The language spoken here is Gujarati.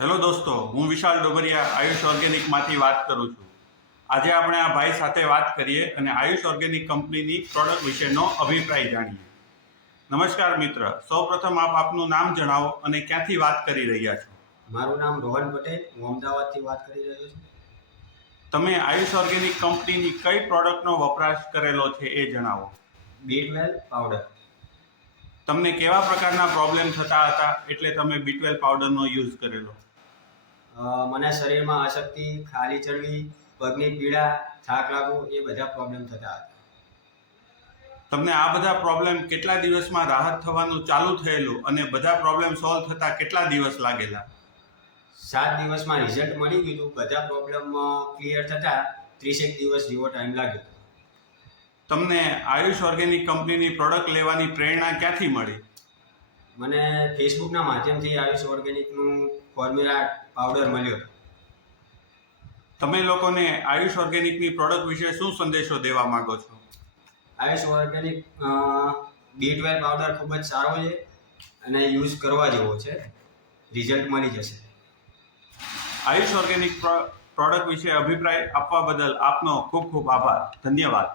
હેલો દોસ્તો, હું વિશાલ ડોબરિયા આયુષ ઓર્ગેનિકમાંથી વાત કરું છું. આજે આપણે આ ભાઈ સાથે વાત કરીએ અને આયુષ ઓર્ગેનિક કંપનીની પ્રોડક્ટ વિશેનો અભિપ્રાય જાણીએ. નમસ્કાર મિત્ર, સૌપ્રથમ આપ આપનું નામ જણાવો અને ક્યાંથી વાત કરી રહ્યા છો. મારું નામ રોહન પટેલ, હું અમદાવાદથી વાત કરી રહ્યો છું. તમે આયુષ ઓર્ગેનિક કંપનીની કઈ પ્રોડક્ટનો વપરાશ કરેલો છે એ જણાવો. B12 powder. તમને કેવા પ્રકારના પ્રોબ્લેમ થતા હતા એટલે તમે B12 પાવડરનો યુઝ કરેલો? મને શરીરમાં અશક્તિ, ખાલી ચડવી, પગની પીડા, થાક લાગવો એ બધા પ્રોબ્લેમ થતા હતા. તમને આ બધા પ્રોબ્લેમ કેટલા દિવસમાં રાહત થવાનું ચાલુ થયેલું અને બધા પ્રોબ્લેમ સોલ્વ થતા કેટલા દિવસ લાગેલા? 7 દિવસમાં રિઝલ્ટ મળી ગયું. બધા પ્રોબ્લેમ ક્લિયર થતા 30 દિવસ જેવો ટાઈમ લાગ્યો. તમને આયુષ ઓર્ગેનિક કંપનીની પ્રોડક્ટ લેવાની પ્રેરણા ક્યાંથી મળી? મને ફેસબુકના માધ્યમથી આયુષ ઓર્ગેનિકનું ફોર્મ્યુલા પાવડર મળ્યો. તમે લોકોને આયુષ ઓર્ગેનિકની પ્રોડક્ટ વિશે શું સંદેશો દેવા માંગો છો? આયુષ ઓર્ગેનિક B12 પાવડર ખૂબ જ સારો છે અને યુઝ કરવા જેવો છે. રિઝલ્ટ મળી જશે. આયુષ ઓર્ગેનિક પ્રોડક્ટ વિશે અભિપ્રાય આપવા બદલ આપનો ખૂબ ખૂબ આભાર. ધન્યવાદ.